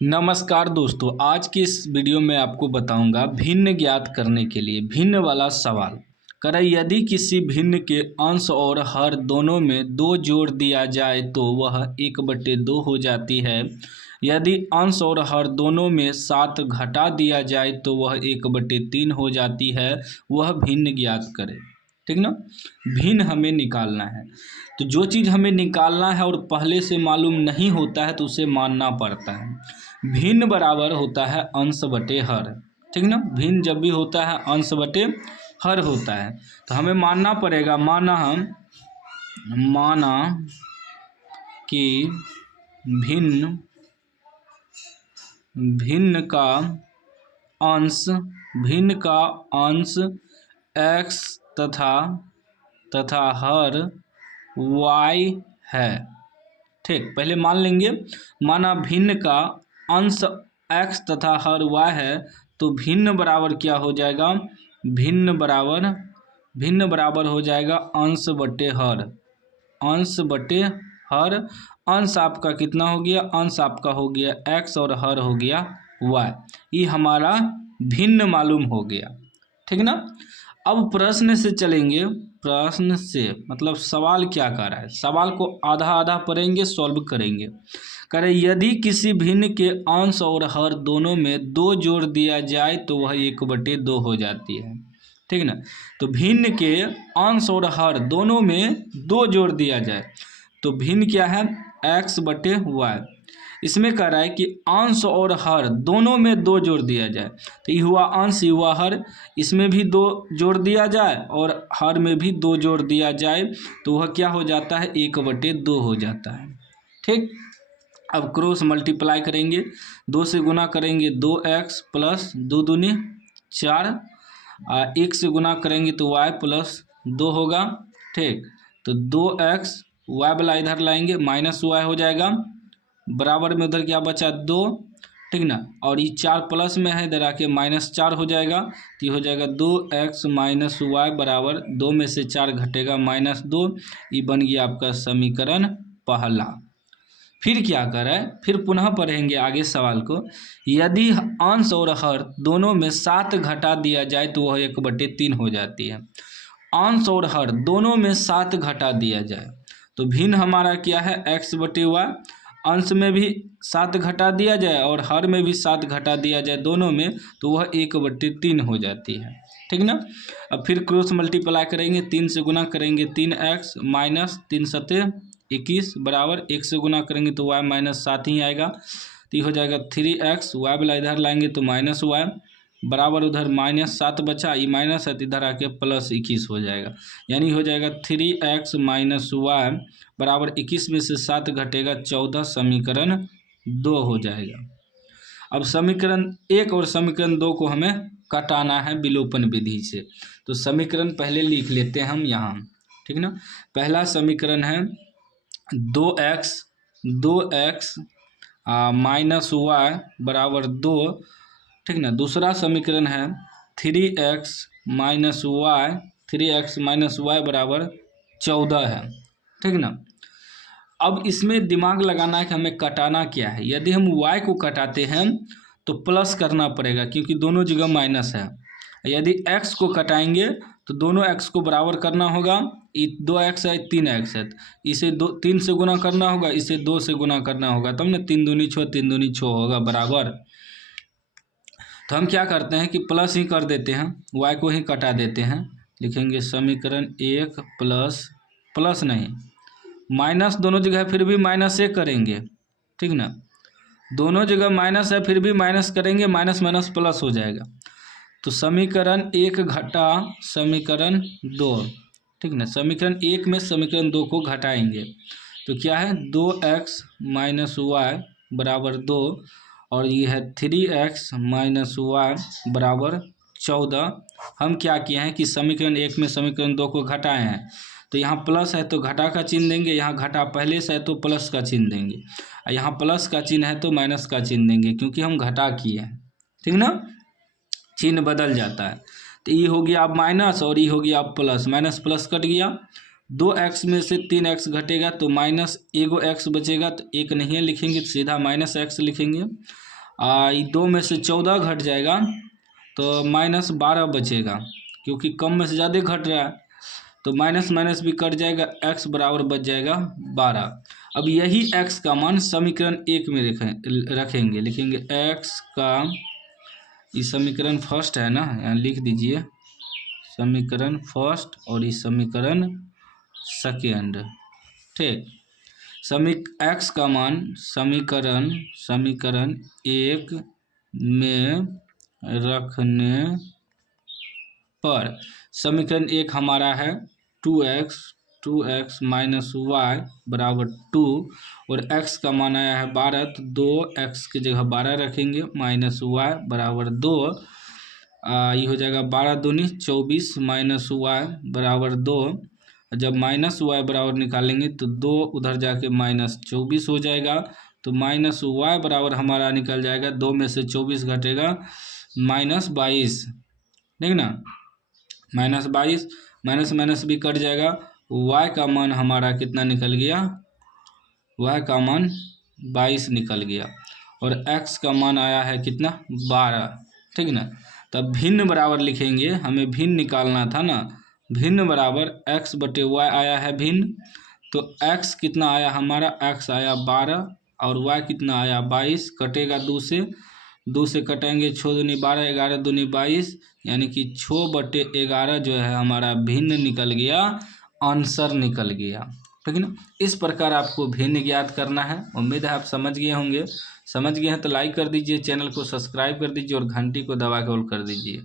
नमस्कार दोस्तों, आज की इस वीडियो में आपको बताऊंगा भिन्न ज्ञात करने के लिए भिन्न वाला सवाल। करें यदि किसी भिन्न के अंश और हर दोनों में 2 जोड़ दिया जाए तो वह 1/2 हो जाती है। यदि अंश और हर दोनों में 7 घटा दिया जाए तो वह 1/3 हो जाती है। वह भिन्न ज्ञात करें। ठीक ना। भिन्न हमें निकालना है, तो जो चीज़ हमें निकालना है और पहले से मालूम नहीं होता है तो उसे मानना पड़ता है। भिन्न बराबर होता है अंश बटे हर। ठीक ना। भिन्न जब भी होता है अंश बटे हर होता है, तो हमें मानना पड़ेगा। माना कि भिन्न का अंश x तथा हर y है। ठीक, पहले मान लेंगे। माना भिन्न का अंश x तथा हर y है, तो भिन्न बराबर क्या हो जाएगा? भिन्न बराबर हो जाएगा अंश बटे हर। अंश आपका कितना हो गया? अंश आपका हो गया x और हर हो गया y। ये हमारा भिन्न मालूम हो गया। ठीक ना। अब प्रश्न से चलेंगे। प्रश्न से मतलब सवाल क्या कर रहा है, सवाल को आधा आधा पढ़ेंगे, सॉल्व करेंगे। करें यदि किसी भिन्न के अंश और हर दोनों में 2 जोड़ दिया जाए तो वह 1/2 हो जाती है। ठीक ना। तो भिन्न के अंश और हर दोनों में 2 जोड़ दिया जाए तो भिन्न क्या है? x/y। इसमें कह रहा है कि अंश और हर दोनों में 2 जोड़ दिया जाए, तो ये हुआ अंश, ये हुआ हर। इसमें भी 2 जोड़ दिया जाए और हर में भी 2 जोड़ दिया जाए तो वह क्या हो जाता है? 1/2 हो जाता है। ठीक। अब क्रॉस मल्टीप्लाई करेंगे, 2 से गुना करेंगे 2x प्लस 2 दूनी 4, 1 से गुना करेंगे तो y प्लस 2 होगा। ठीक, तो 2x y वाला इधर लाएंगे, माइनस y हो जाएगा। बराबर में उधर क्या बचा? 2। ठीक ना। और ये 4 प्लस में है, इधर आके -4 हो जाएगा, तो ये हो जाएगा 2x माइनस y बराबर 2 में से 4 घटेगा -2। ये बन गया आपका समीकरण पहला। फिर क्या करें? फिर पुनः पढ़ेंगे आगे सवाल को। यदि अंश और हर दोनों में 7 घटा दिया जाए तो वह 1/3 हो जाती है। अंश और हर दोनों में 7 घटा दिया जाए तो भिन्न हमारा क्या है? x/y। अंश में भी 7 घटा दिया जाए और हर में भी 7 घटा दिया जाए दोनों में, तो वह 1/3 हो जाती है। ठीक ना। अब फिर क्रॉस मल्टीप्लाई करेंगे, 3 से गुना करेंगे 3x माइनस 3 सते 21 बराबर 1 से गुना करेंगे तो y -7 ही आएगा, तो ये हो जाएगा 3x। y वाला इधर लाएंगे तो -y बराबर उधर -7 बचा, ये माइनस है तो इधर आके +21 हो जाएगा, यानी हो जाएगा 3x माइनस y बराबर 21 में से 7 घटेगा 14, समीकरण 2 हो जाएगा। अब समीकरण 1 और समीकरण 2 को हमें कटाना है विलोपन विधि से, तो समीकरण पहले लिख लेते हैं हम यहाँ। ठीक ना। पहला समीकरण है 2x माइनस y बराबर 2। ठीक ना। दूसरा समीकरण है 3x माइनस y बराबर 14 है। ठीक ना। अब इसमें दिमाग लगाना है कि हमें कटाना क्या है। यदि हम y को कटाते हैं तो प्लस करना पड़ेगा क्योंकि दोनों जगह माइनस है। यदि x को कटाएंगे तो दोनों x को बराबर करना होगा। 2x है, 3x है, इसे 3 से गुना करना होगा, इसे 2 से गुना करना होगा, तब ना 3 दूनी 6 3 दूनी 6 होगा बराबर। तो हम क्या करते हैं कि प्लस ही कर देते हैं, y को ही कटा देते हैं। लिखेंगे समीकरण 1 प्लस नहीं माइनस, दोनों जगह फिर भी -1 करेंगे। ठीक ना। दोनों जगह माइनस है फिर भी माइनस करेंगे, माइनस माइनस प्लस हो जाएगा, तो समीकरण 1 घटा समीकरण 2। ठीक ना। समीकरण 1 में समीकरण 2 को घटाएंगे तो क्या है? 2x माइनस y बराबर 2 और ये है 3x माइनस y बराबर 14। हम क्या किए हैं कि समीकरण 1 में समीकरण 2 को घटाए हैं, तो यहाँ प्लस है तो घटा का चिन्ह देंगे, यहाँ घटा पहले से है तो प्लस का चिन्ह देंगे, और यहाँ प्लस का चिन्ह है तो माइनस का चिन्ह देंगे क्योंकि हम घटा किए हैं। ठीक ना। चिन्ह बदल जाता है, तो ये हो गया अब माइनस और ये हो गया अब प्लस, माइनस प्लस कट गया। 2x में से 3x घटेगा तो -1 x बचेगा, तो 1 नहीं है लिखेंगे तो सीधा -x लिखेंगे। ये 2 में से 14 घट जाएगा तो -12 बचेगा, क्योंकि कम में से ज़्यादा घट रहा है, तो माइनस माइनस भी कट जाएगा, x बराबर बच जाएगा 12। अब यही x का मान समीकरण 1 में रखेंगे, लिखेंगे x का, ये समीकरण फर्स्ट है ना, यहाँ लिख दीजिए समीकरण फर्स्ट और ये समीकरण सेकेंड। ठीक, x का मान समीकरण 1 में रखने पर समीकरण 1 हमारा है 2x माइनस वाई बराबर 2, और x का मान आया है 12, तो 2x की जगह 12 रखेंगे, माइनस वाई बराबर 2, ये हो जाएगा 12 दूनी 24 माइनस वाई बराबर 2। जब माइनस वाई बराबर निकालेंगे तो 2 उधर जाके -24 हो जाएगा, तो माइनस वाई बराबर हमारा निकल जाएगा, 2 में से 24 घटेगा -22, ठीक ना, -22, माइनस माइनस भी कट जाएगा, y का मान हमारा कितना निकल गया, y का मान 22 निकल गया, और x का मान आया है कितना 12, ठीक ना। तब भिन्न बराबर लिखेंगे, हमें भिन्न निकालना था ना, भिन्न बराबर x बटे y आया है भिन्न, तो x कितना आया हमारा, x आया 12 और y कितना आया 22, कटेगा 2 से कटेंगे 6 दूनी 12, 11 दूनी 22, यानी कि 6 बटे 11 जो है हमारा भिन्न निकल गया, आंसर निकल गया, ठीक है ना। इस प्रकार आपको भिन्न ज्ञात करना है। उम्मीद है आप समझ गए होंगे, समझ गए हैं तो लाइक कर दीजिए, चैनल को सब्सक्राइब कर दीजिए और घंटी को दबा के ऑल कर दीजिए।